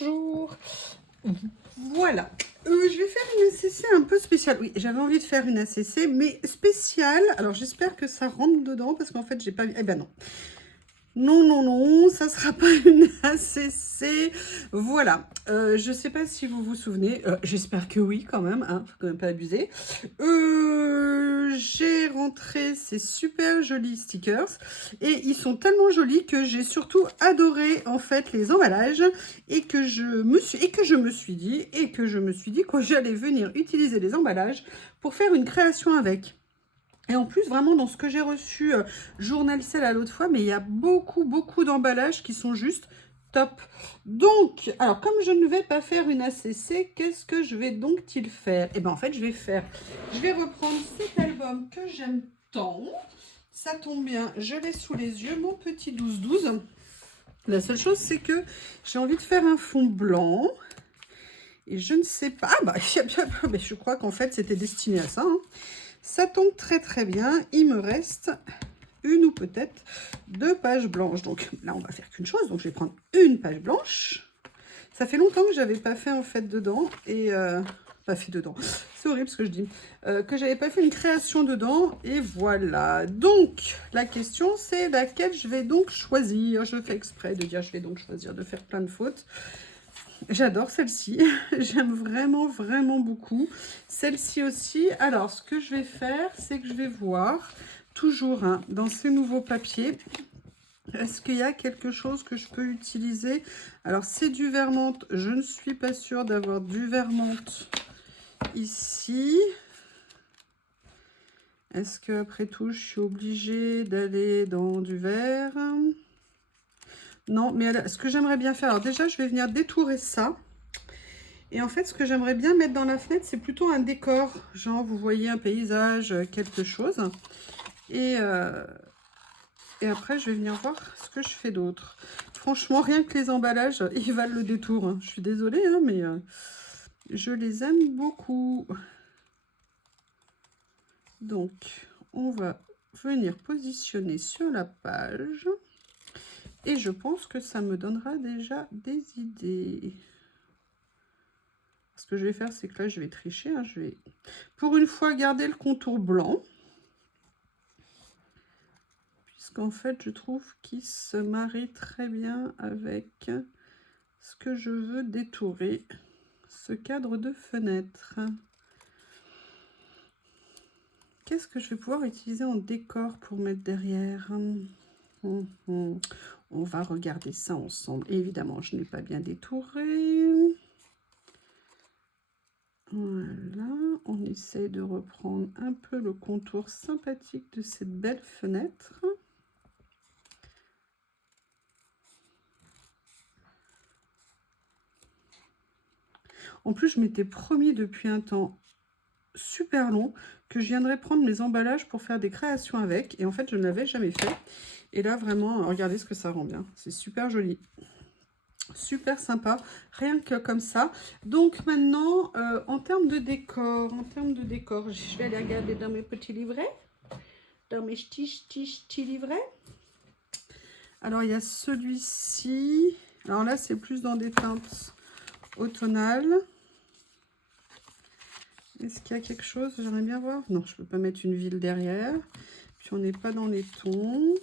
bonjour. Voilà, je vais faire une ACC un peu spéciale. Oui, j'avais envie de faire une ACC, mais spéciale. Alors, j'espère que ça rentre dedans, parce qu'en fait, j'ai pas... Eh ben non. Non, non, non, ça sera pas une ACC. Voilà, je sais pas si vous vous souvenez, j'espère que oui quand même, hein, faut quand même pas abuser. J'ai rentré ces super jolis stickers et ils sont tellement jolis que j'ai surtout adoré en fait les emballages et que je me suis dit que j'allais venir utiliser les emballages pour faire une création avec. Et en plus, vraiment, dans ce que j'ai reçu, Journal Sel à l'autre fois, mais il y a beaucoup d'emballages qui sont juste top. Donc, alors, comme je ne vais pas faire une ACC, qu'est-ce que je vais donc-il faire? Eh bien, en fait, je vais reprendre cet album que j'aime tant. Ça tombe bien, je l'ai sous les yeux, mon petit 12-12. La seule chose, c'est que j'ai envie de faire un fond blanc. Et je ne sais pas... Ah, bah, je crois qu'en fait, c'était destiné à ça, hein. Ça tombe très bien. Il me reste une ou peut-être deux pages blanches. Donc là, on va faire qu'une chose. Donc je vais prendre une page blanche. Ça fait longtemps que j'avais pas fait en fait dedans. Et pas fait dedans. C'est horrible ce que je dis. Que j'avais pas fait une création dedans. Et voilà. Donc la question, c'est laquelle je vais donc choisir. Je fais exprès de dire je vais donc choisir de faire plein de fautes. J'adore celle-ci, j'aime vraiment beaucoup. Celle-ci aussi, alors ce que je vais faire, c'est que je vais voir, toujours hein, dans ces nouveaux papiers, est-ce qu'il y a quelque chose que je peux utiliser? Alors c'est du vermante, je ne suis pas sûre d'avoir du vermante ici. Est-ce qu'après tout, je suis obligée d'aller dans du verre? Non, mais ce que j'aimerais bien faire, alors déjà, je vais venir détourer ça. Et en fait, ce que j'aimerais bien mettre dans la fenêtre, c'est plutôt un décor. Genre, vous voyez un paysage, quelque chose. Et après, je vais venir voir ce que je fais d'autre. Franchement, rien que les emballages, ils valent le détour, hein. Je suis désolée, hein, mais je les aime beaucoup. Donc, on va venir positionner sur la page. Et je pense que ça me donnera déjà des idées. Ce que je vais faire, c'est que là, je vais tricher. Hein, je vais, pour une fois, garder le contour blanc. Puisqu'en fait, je trouve qu'il se marie très bien avec ce que je veux détourer, ce cadre de fenêtre. Qu'est-ce que je vais pouvoir utiliser en décor pour mettre derrière? On va regarder ça ensemble. Et évidemment, je n'ai pas bien détouré. Voilà, on essaie de reprendre un peu le contour sympathique de cette belle fenêtre. En plus, je m'étais promis depuis un temps super long que je viendrais prendre mes emballages pour faire des créations avec. Et en fait, je ne l'avais jamais fait. Et là, vraiment, regardez ce que ça rend bien. C'est super joli. Super sympa, rien que comme ça. Donc maintenant, en termes de décor, je vais aller regarder dans mes petits livrets, dans mes petits livrets. Alors il y a celui-ci. Alors là, c'est plus dans des teintes automnales. Est-ce qu'il y a quelque chose? J'aimerais bien voir. Non, je ne peux pas mettre une ville derrière. Puis on n'est pas dans les tons.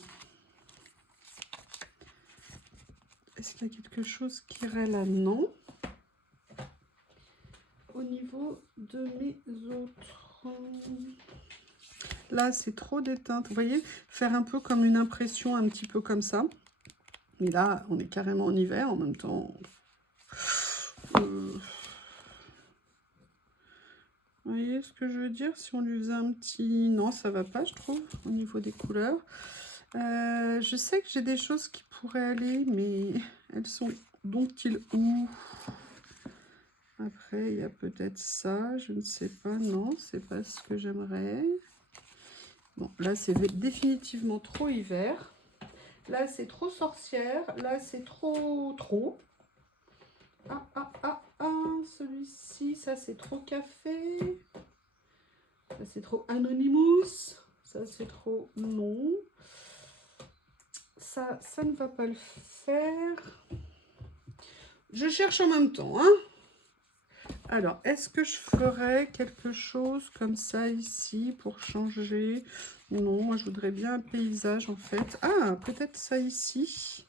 Est-ce qu'il y a quelque chose qui irait là? Non. Au niveau de mes autres... Là, c'est trop des teintes. Vous voyez, faire un peu comme une impression, un petit peu comme ça. Mais là, on est carrément en hiver en même temps. Vous voyez ce que je veux dire? Si on lui faisait un petit... Non, ça va pas, je trouve, au niveau des couleurs. Je sais que j'ai des choses qui pourraient aller, mais elles sont donc-ils où? Après, il y a peut-être ça, je ne sais pas. Non, c'est pas ce que j'aimerais. Bon, là, c'est définitivement trop hiver. Là, c'est trop sorcière. Là, c'est trop. Celui-ci, ça, c'est trop café. Ça, c'est trop Anonymous. Ça, c'est trop non. Ça ne va pas le faire. Je cherche en même temps, hein. Alors, est-ce que je ferais quelque chose comme ça ici pour changer? Non, moi je voudrais bien un paysage en fait. Ah, peut-être ça ici.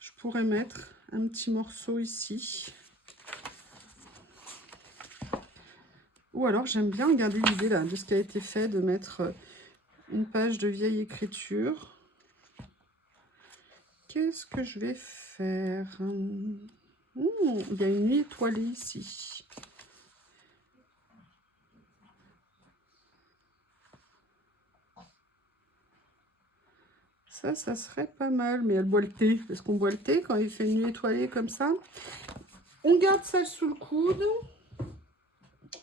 Je pourrais mettre un petit morceau ici. Ou alors j'aime bien regarder l'idée là de ce qui a été fait, de mettre une page de vieille écriture. Qu'est-ce que je vais faire? Il y a une nuit étoilée ici. Ça serait pas mal. Mais elle boit le thé. Est-ce qu'on boit le thé quand il fait une nuit étoilée comme ça? On garde ça sous le coude.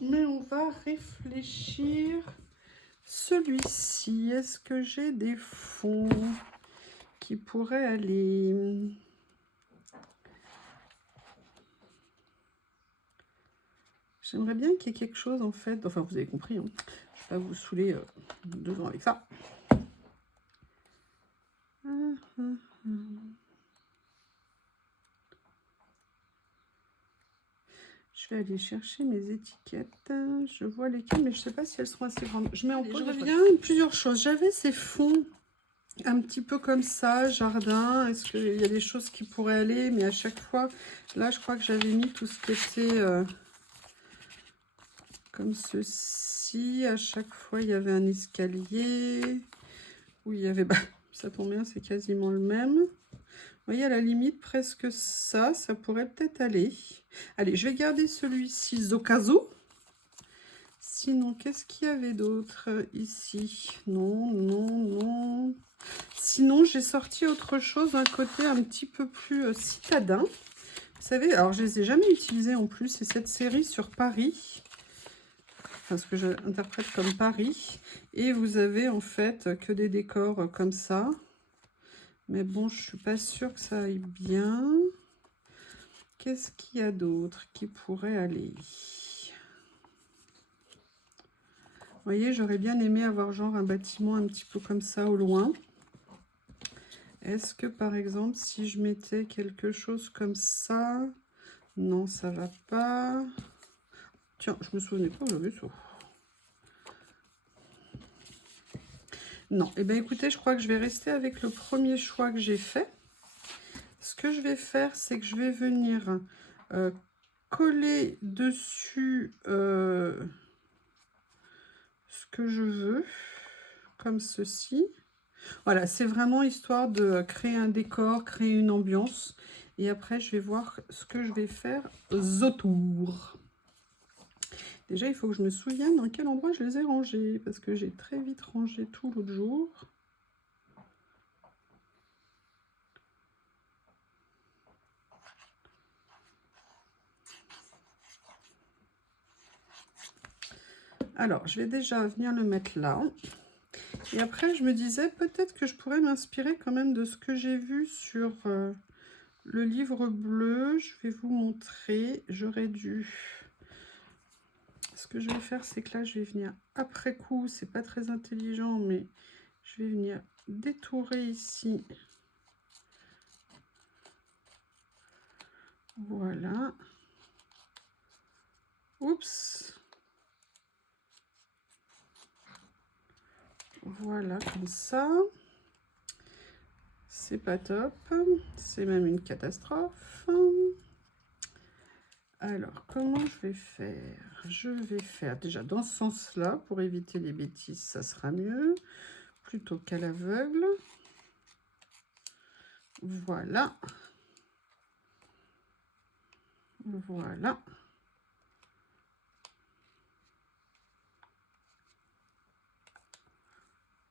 Mais on va réfléchir. Celui-ci, est-ce que j'ai des fonds qui pourraient aller? J'aimerais bien qu'il y ait quelque chose en fait. Enfin, vous avez compris, hein. Je ne vais pas vous saouler devant avec ça. Je vais aller chercher mes étiquettes. Je vois lesquelles, mais je ne sais pas si elles seront assez grandes. Je mets en pause. Je reviens. Plusieurs choses. J'avais ces fonds un petit peu comme ça, jardin. Est-ce qu'il y a des choses qui pourraient aller? Mais à chaque fois, là, je crois que j'avais mis tout ce qui était comme ceci. À chaque fois, il y avait un escalier. Où il y avait... Bah, ça tombe bien, c'est quasiment le même. Vous voyez, à la limite, presque ça pourrait peut-être aller. Allez, je vais garder celui-ci au cas où. Sinon, qu'est-ce qu'il y avait d'autre ici? Non, non, non. Sinon, j'ai sorti autre chose, un côté un petit peu plus citadin. Vous savez, alors je ne les ai jamais utilisés en plus, c'est cette série sur Paris. Enfin, ce que j'interprète comme Paris. Et vous avez en fait que des décors comme ça. Mais bon, je suis pas sûre que ça aille bien. Qu'est-ce qu'il y a d'autre qui pourrait aller? Vous voyez, j'aurais bien aimé avoir genre un bâtiment un petit peu comme ça au loin. Est-ce que par exemple, si je mettais quelque chose comme ça... Non, ça va pas. Tiens, je me souvenais pas où j'avais ça. Non, et bien écoutez, je crois que je vais rester avec le premier choix que j'ai fait. Ce que je vais faire, c'est que je vais venir coller dessus ce que je veux, comme ceci. Voilà, c'est vraiment histoire de créer un décor, créer une ambiance. Et après, je vais voir ce que je vais faire autour. Déjà, il faut que je me souvienne dans quel endroit je les ai rangés, parce que j'ai très vite rangé tout l'autre jour. Alors, je vais déjà venir le mettre là. Et après, je me disais peut-être que je pourrais m'inspirer quand même de ce que j'ai vu sur le livre bleu. Je vais vous montrer. J'aurais dû... Ce que je vais faire, c'est que là, je vais venir après coup. C'est pas très intelligent, mais je vais venir détourer ici. Voilà. Oups. Voilà, comme ça. C'est pas top. C'est même une catastrophe. Alors, comment je vais faire? Je vais faire déjà dans ce sens-là, pour éviter les bêtises, ça sera mieux, plutôt qu'à l'aveugle. Voilà. Voilà.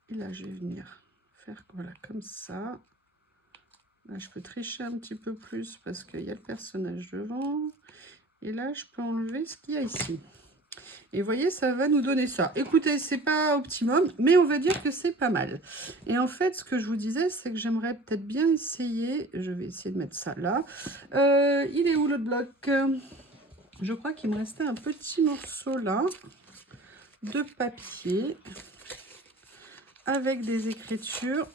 Et là, je vais venir faire voilà, comme ça. Là, je peux tricher un petit peu plus parce qu'il y a le personnage devant. Et là, je peux enlever ce qu'il y a ici. Et vous voyez, ça va nous donner ça. Écoutez, c'est pas optimum, mais on va dire que c'est pas mal. Et en fait, ce que je vous disais, c'est que j'aimerais peut-être bien essayer... Je vais essayer de mettre ça là. Il est où le bloc? Je crois qu'il me restait un petit morceau là de papier avec des écritures.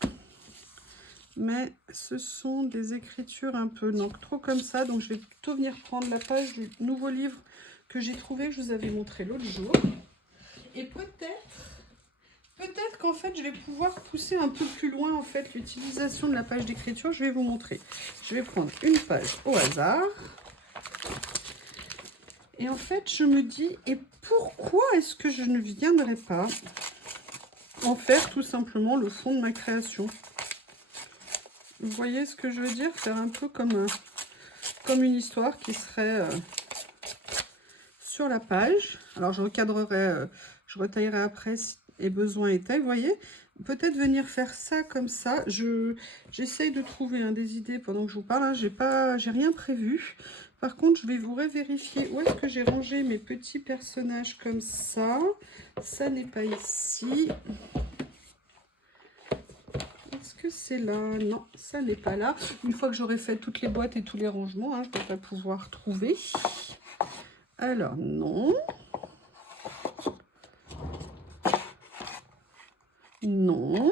mais ce sont des écritures un peu, donc trop comme ça. Donc je vais plutôt venir prendre la page du nouveau livre que j'ai trouvé, que je vous avais montré l'autre jour. Et peut-être qu'en fait, je vais pouvoir pousser un peu plus loin en fait l'utilisation de la page d'écriture. Je vais vous montrer. Je vais prendre une page au hasard. Et en fait, je me dis, et pourquoi est-ce que je ne viendrais pas en faire tout simplement le fond de ma création? Vous voyez ce que je veux dire? Faire un peu comme une histoire qui serait sur la page. Alors, je recadrerai, je retaillerai après si et besoin était, vous voyez, peut-être venir faire ça comme ça. J'essaye de trouver des idées pendant que je vous parle. Hein. J'ai rien prévu. Par contre, je vais vous vérifier où est-ce que j'ai rangé mes petits personnages comme ça. Ça n'est pas ici. Est-ce que c'est là? Non, ça n'est pas là. Une fois que j'aurai fait toutes les boîtes et tous les rangements, hein, je ne vais pas pouvoir trouver. Alors, non. Non.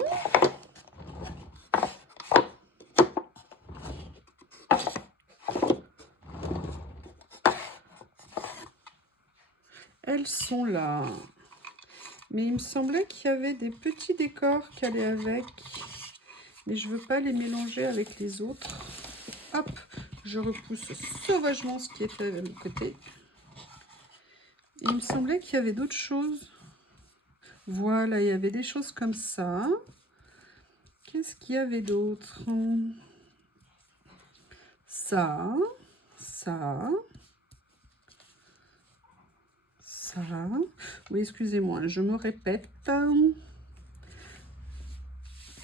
Elles sont là. Mais il me semblait qu'il y avait des petits décors qui allaient avec. Mais je ne veux pas les mélanger avec les autres. Hop, je repousse sauvagement ce qui était de l'autre côté. Et il me semblait qu'il y avait d'autres choses. Voilà, il y avait des choses comme ça. Qu'est-ce qu'il y avait d'autre? Ça, ça, ça. Oui, excusez-moi, je me répète.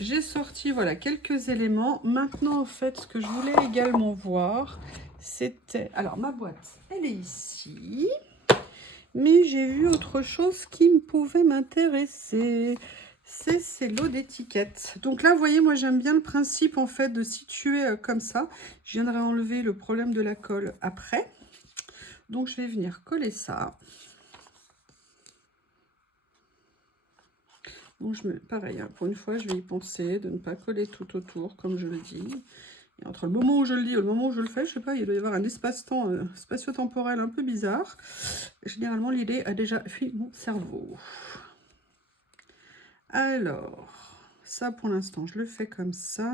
J'ai sorti, voilà, quelques éléments. Maintenant, en fait, ce que je voulais également voir, c'était... Alors, ma boîte, elle est ici. Mais j'ai vu autre chose qui me pouvait m'intéresser. C'est ces lots d'étiquettes. Donc là, vous voyez, moi, j'aime bien le principe, en fait, de situer comme ça. Je viendrai enlever le problème de la colle après. Donc, je vais venir coller ça. Donc, pareil, hein, pour une fois, je vais y penser, de ne pas coller tout autour, comme je le dis. Et entre le moment où je le dis et le moment où je le fais, je sais pas, il doit y avoir un espace-temps spatio-temporel un peu bizarre. Généralement, l'idée a déjà fui mon cerveau. Alors, ça pour l'instant, je le fais comme ça.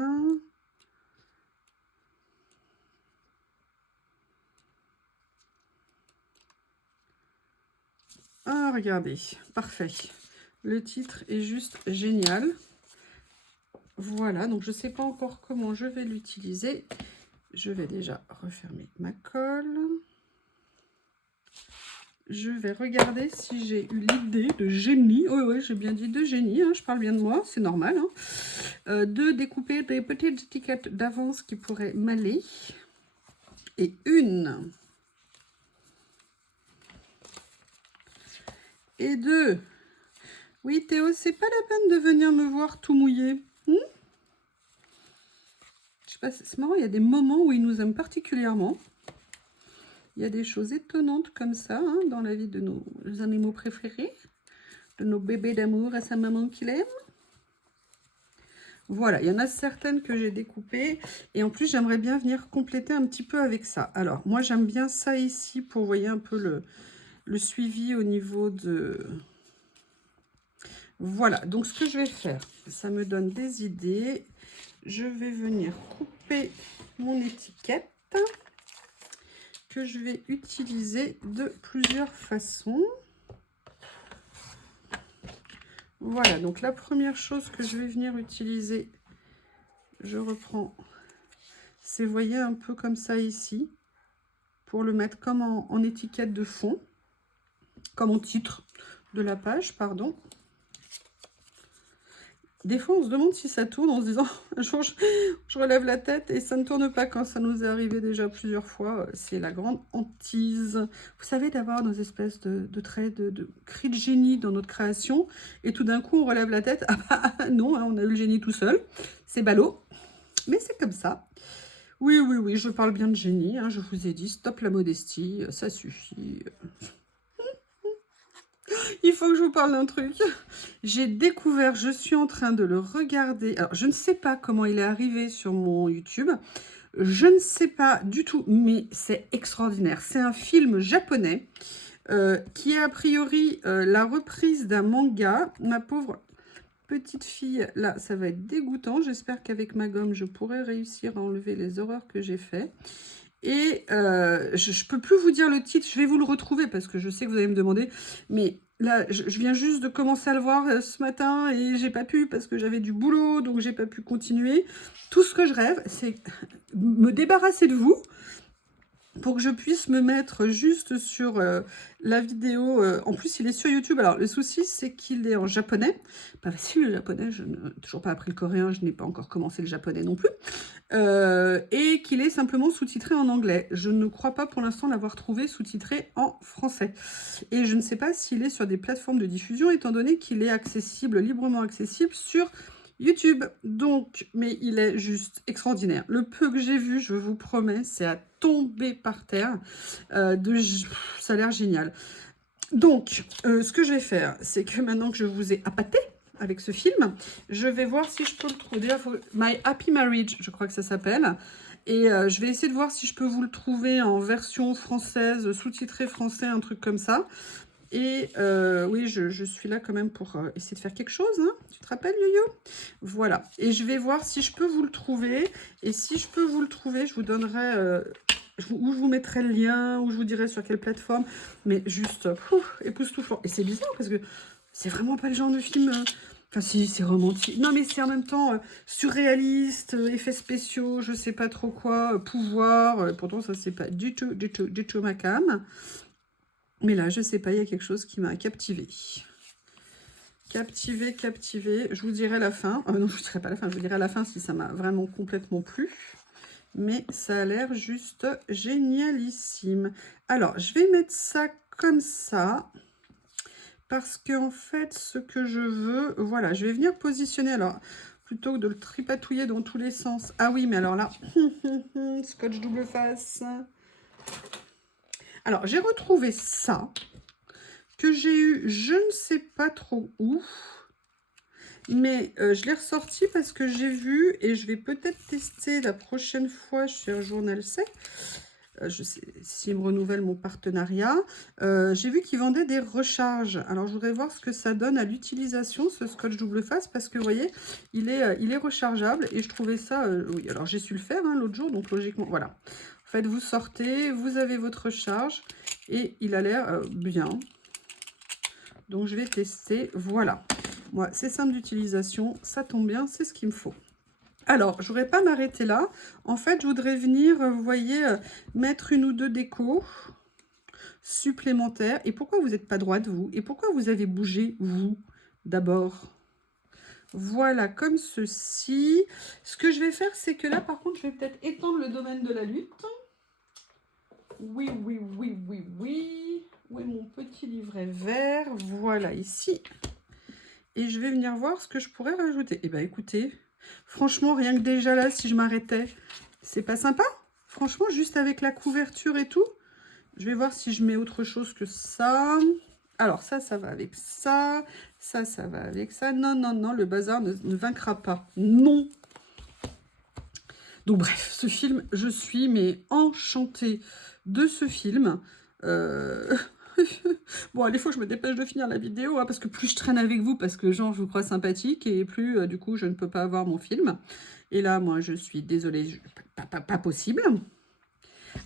Ah, regardez, parfait. Le titre est juste génial. Voilà, donc je ne sais pas encore comment je vais l'utiliser. Je vais déjà refermer ma colle. Je vais regarder si j'ai eu l'idée de génie. Oui, j'ai bien dit de génie, hein, je parle bien de moi, c'est normal. Hein, de découper des petites étiquettes d'avance qui pourraient m'aller. Et une. Et deux. Oui, Théo, c'est pas la peine de venir me voir tout mouillé. Je sais pas, c'est marrant, il y a des moments où il nous aime particulièrement. Il y a des choses étonnantes comme ça, hein, dans la vie de nos animaux préférés, de nos bébés d'amour à sa maman qu'il aime. Voilà, il y en a certaines que j'ai découpées. Et en plus, j'aimerais bien venir compléter un petit peu avec ça. Alors, moi, j'aime bien ça ici pour, vous voyez, un peu le suivi au niveau de... Voilà, donc ce que je vais faire, ça me donne des idées. Je vais venir couper mon étiquette que je vais utiliser de plusieurs façons. Voilà, donc la première chose que je vais venir utiliser, je reprends, c'est, vous voyez, un peu comme ça ici, pour le mettre comme en étiquette de fond, comme en titre de la page, pardon. Des fois, on se demande si ça tourne en se disant, un jour, je relève la tête et ça ne tourne pas quand ça nous est arrivé déjà plusieurs fois. C'est la grande hantise. Vous savez, d'avoir nos espèces de traits, de cris de génie dans notre création. Et tout d'un coup, on relève la tête. Ah bah non, hein, on a eu le génie tout seul. C'est ballot. Mais c'est comme ça. Oui, je parle bien de génie. Hein, je vous ai dit, stop la modestie, ça suffit. Il faut que je vous parle d'un truc. J'ai découvert, je suis en train de le regarder. Alors, je ne sais pas comment il est arrivé sur mon YouTube. Je ne sais pas du tout, mais c'est extraordinaire. C'est un film japonais qui est a priori la reprise d'un manga. Ma pauvre petite fille, là, ça va être dégoûtant. J'espère qu'avec ma gomme, je pourrai réussir à enlever les horreurs que j'ai fait. Et je ne peux plus vous dire le titre, je vais vous le retrouver parce que je sais que vous allez me demander. Mais là, je viens juste de commencer à le voir ce matin et j'ai pas pu parce que j'avais du boulot, donc j'ai pas pu continuer. Tout ce que je rêve, c'est me débarrasser de vous pour que je puisse me mettre juste sur la vidéo. En plus, il est sur YouTube. Alors, le souci, c'est qu'il est en japonais. Pas facile le japonais, je n'ai toujours pas appris le coréen, je n'ai pas encore commencé le japonais non plus. Et qu'il est simplement sous-titré en anglais. Je ne crois pas pour l'instant l'avoir trouvé sous-titré en français. Et je ne sais pas s'il est sur des plateformes de diffusion, étant donné qu'il est accessible, librement accessible sur YouTube. Donc, mais il est juste extraordinaire. Le peu que j'ai vu, je vous promets, c'est à tomber par terre. Ça a l'air génial. Donc, ce que je vais faire, c'est que maintenant que je vous ai appâté avec ce film, je vais voir si je peux le trouver. Déjà, My Happy Marriage, je crois que ça s'appelle. Et je vais essayer de voir si je peux vous le trouver en version française, sous-titré français, un truc comme ça. Et oui, je suis là quand même pour essayer de faire quelque chose. Hein. Tu te rappelles, Yo-Yo? Voilà. Et je vais voir si je peux vous le trouver. Et si je peux vous le trouver, je vous donnerai... où je vous mettrai le lien, où je vous dirai sur quelle plateforme. Mais juste, époustouflant. Et c'est bizarre parce que c'est vraiment pas le genre de film... Enfin, si, c'est romantique. Non, mais c'est en même temps surréaliste, effets spéciaux, je sais pas trop quoi, pouvoir. Pourtant, ça, c'est pas du tout ma came. Mais là, je sais pas, il y a quelque chose qui m'a captivée. Captivée. Je vous dirai la fin. Non, je vous dirai pas la fin, je vous dirai la fin si ça m'a vraiment complètement plu. Mais ça a l'air juste génialissime. Alors, je vais mettre ça comme ça. Parce que en fait, ce que je veux... Voilà, je vais venir positionner... Alors, plutôt que de le tripatouiller dans tous les sens... Ah oui, mais alors là... Scotch double face. Alors, j'ai retrouvé ça. Que j'ai eu, je ne sais pas trop où. Mais je l'ai ressorti parce que j'ai vu... Et je vais peut-être tester la prochaine fois chez Journal C. Je sais s'il me renouvelle mon partenariat. J'ai vu qu'ils vendaient des recharges. Alors, je voudrais voir ce que ça donne à l'utilisation, ce scotch double face, parce que, vous voyez, il est rechargeable. Et je trouvais ça... oui, alors j'ai su le faire l'autre jour, donc logiquement, voilà. En fait, vous sortez, vous avez votre recharge, et il a l'air bien. Donc, je vais tester. Voilà. Moi, c'est simple d'utilisation, ça tombe bien, c'est ce qu'il me faut. Alors, je ne voudrais pas m'arrêter là. En fait, je voudrais venir, vous voyez, mettre une ou deux décos supplémentaires. Et pourquoi vous n'êtes pas droite, vous? Et pourquoi vous avez bougé, vous, d'abord? Voilà, comme ceci. Ce que je vais faire, c'est que là, par contre, je vais peut-être étendre le domaine de la lutte. Oui. Où est mon petit livret vert? Voilà, ici. Et je vais venir voir ce que je pourrais rajouter. Eh bien, écoutez... Franchement, rien que déjà là, si je m'arrêtais, c'est pas sympa. Franchement, juste avec la couverture et tout. Je vais voir si je mets autre chose que ça. Alors, ça va avec ça. Ça va avec ça. Non, le bazar ne vaincra pas. Non. Donc, bref, ce film, je suis mais enchantée de ce film. Bon, allez, il faut que je me dépêche de finir la vidéo, hein, parce que plus je traîne avec vous, parce que genre, je vous crois sympathique, et plus, du coup, je ne peux pas avoir mon film. Et là, moi, je suis désolée, pas possible.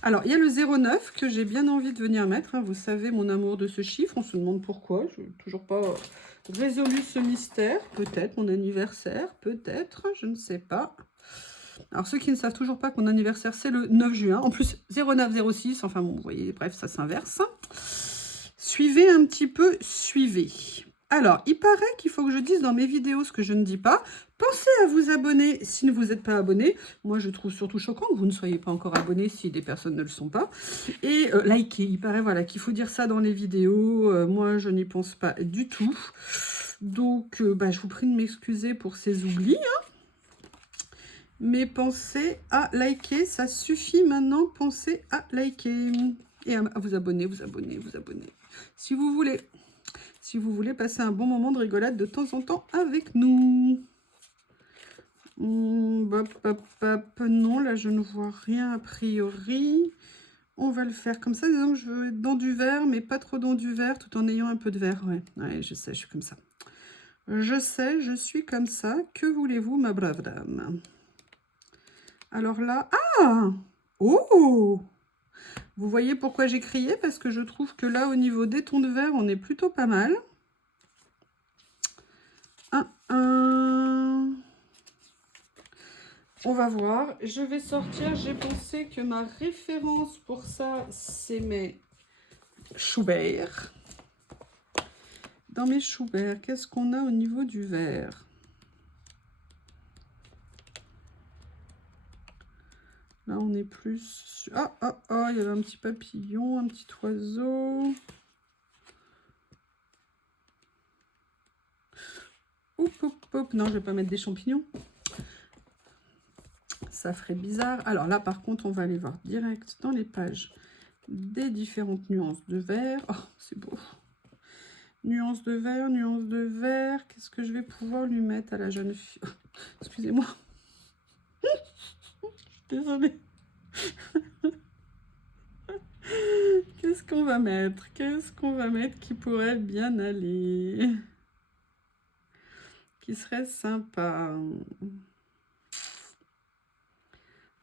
Alors, il y a le 09 que j'ai bien envie de venir mettre. Hein. Vous savez mon amour de ce chiffre, on se demande pourquoi. Je n'ai toujours pas résolu ce mystère. Peut-être mon anniversaire, peut-être, je ne sais pas. Alors, ceux qui ne savent toujours pas que mon anniversaire, c'est le 9 juin. En plus, 0906, enfin bon, vous voyez, bref, ça s'inverse. Suivez un petit peu, suivez. Alors, il paraît qu'il faut que je dise dans mes vidéos ce que je ne dis pas. Pensez à vous abonner si vous n'êtes pas abonné. Moi, je trouve surtout choquant que vous ne soyez pas encore abonné si des personnes ne le sont pas. Et likez. Il paraît voilà, qu'il faut dire ça dans les vidéos. Moi, je n'y pense pas du tout. Donc, je vous prie de m'excuser pour ces oublis. Hein. Mais pensez à liker. Ça suffit maintenant. Pensez à liker. Et à vous abonner, vous abonner. Si vous voulez. si vous voulez passer un bon moment de rigolade de temps en temps avec nous. Bop, bop, bop. Non, là, je ne vois rien a priori. On va le faire comme ça. Disons que je veux être dans du vert, mais pas trop dans du vert, tout en ayant un peu de vert. Ouais, je sais, je suis comme ça. Je sais, je suis comme ça. Que voulez-vous, ma brave dame? Alors là... Ah! Oh! Vous voyez pourquoi j'ai crié? Parce que je trouve que là, au niveau des tons de vert, on est plutôt pas mal. On va voir. Je vais sortir. J'ai pensé que ma référence pour ça, c'est mes Schubert. Dans mes Schubert, qu'est-ce qu'on a au niveau du vert? Là, on est plus... Ah, ah, ah, il y avait un petit papillon, un petit oiseau. Hop, hop, hop. Non, je vais pas mettre des champignons. Ça ferait bizarre. Alors là, par contre, on va aller voir direct dans les pages des différentes nuances de vert. Oh, c'est beau. Nuances de vert, nuances de vert. Qu'est-ce que je vais pouvoir lui mettre à la jeune fille? Oh, excusez-moi. Je suis désolée. Qu'est-ce qu'on va mettre? Qu'est-ce qu'on va mettre qui pourrait bien aller? Qui serait sympa?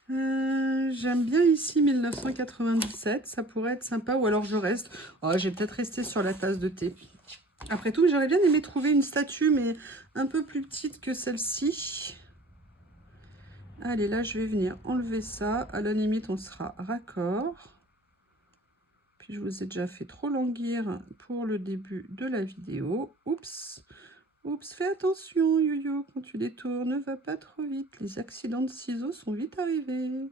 J'aime bien ici 1997, ça pourrait être sympa, ou alors je reste. Oh, je vais peut-être rester sur la tasse de thé. Après tout, j'aurais bien aimé trouver une statue, mais un peu plus petite que celle-ci. Allez, là, je vais venir enlever ça. À la limite, on sera raccord. Puis, je vous ai déjà fait trop languir pour le début de la vidéo. Oups! Oups, fais attention, Yo-Yo, quand tu détournes, ne va pas trop vite. Les accidents de ciseaux sont vite arrivés.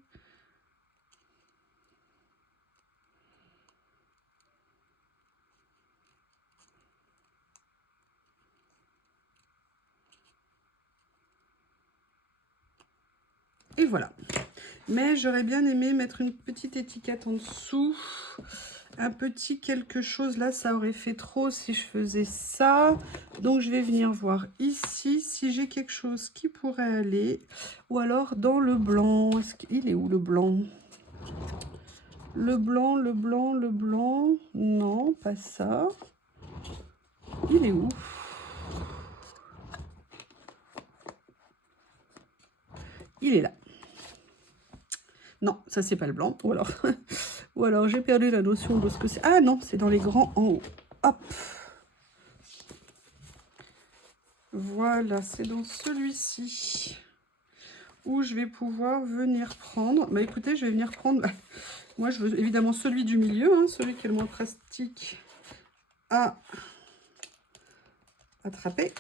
Et voilà. Mais j'aurais bien aimé mettre une petite étiquette en dessous. Un petit quelque chose, là, ça aurait fait trop si je faisais ça. Donc, je vais venir voir ici si j'ai quelque chose qui pourrait aller. Ou alors dans le blanc. Il est où le blanc? Le blanc, le blanc, le blanc. Non, pas ça. Il est où? Il est là. Non, ça c'est pas le blanc. Ou alors j'ai perdu la notion de ce que c'est. Ah non, c'est dans les grands en haut. Hop. Voilà, c'est dans celui-ci où je vais pouvoir venir prendre. Bah écoutez, je vais venir prendre. Moi, je veux évidemment celui du milieu, hein, celui qui est le moins pratique à attraper.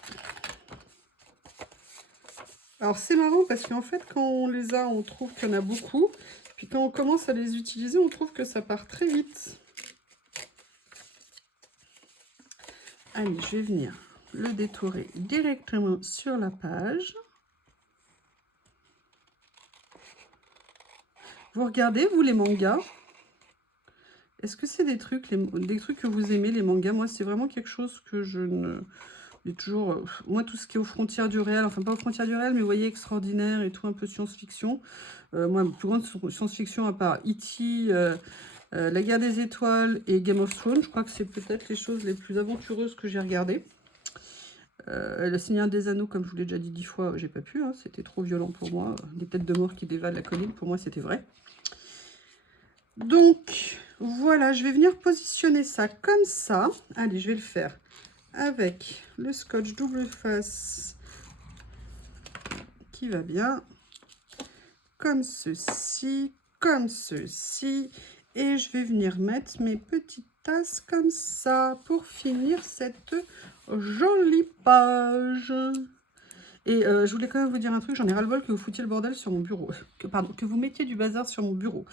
Alors, c'est marrant parce qu'en fait, quand on les a, on trouve qu'il y en a beaucoup. Puis quand on commence à les utiliser, on trouve que ça part très vite. Allez, je vais venir le détourer directement sur la page. Vous regardez, vous, les mangas? Est-ce que c'est des trucs que vous aimez, les mangas? Moi, c'est vraiment quelque chose que je ne... J'ai toujours... moi, tout ce qui est aux frontières du réel, enfin pas aux frontières du réel, mais vous voyez, extraordinaire et tout, un peu science-fiction. Moi, la plus grande science-fiction, à part E.T., La Guerre des Étoiles et Game of Thrones, je crois que c'est peut-être les choses les plus aventureuses que j'ai regardées. Le Seigneur des Anneaux, comme je vous l'ai déjà dit 10 fois, j'ai pas pu, hein, c'était trop violent pour moi. Des têtes de mort qui dévalent la colline, pour moi, c'était vrai. Donc, voilà, je vais venir positionner ça comme ça. Allez, je vais le faire avec le scotch double face qui va bien. Comme ceci, et je vais venir mettre mes petites tasses comme ça pour finir cette jolie page. Et je voulais quand même vous dire un truc, j'en ai ras-le-bol que vous foutiez le bordel sur mon bureau, que vous mettiez du bazar sur mon bureau.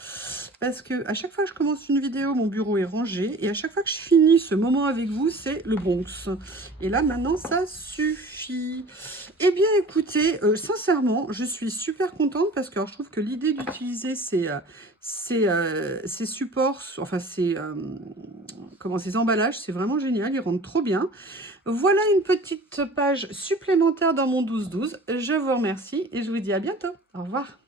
Parce que à chaque fois que je commence une vidéo, mon bureau est rangé, et à chaque fois que je finis ce moment avec vous, c'est le Bronx. Et là, maintenant, ça suffit. Eh bien, écoutez, sincèrement, je suis super contente parce que alors, je trouve que l'idée d'utiliser ces supports, enfin comment, ces emballages, c'est vraiment génial, ils rendent trop bien. Voilà une petite page supplémentaire dans mon 12-12. Je vous remercie et je vous dis à bientôt. Au revoir.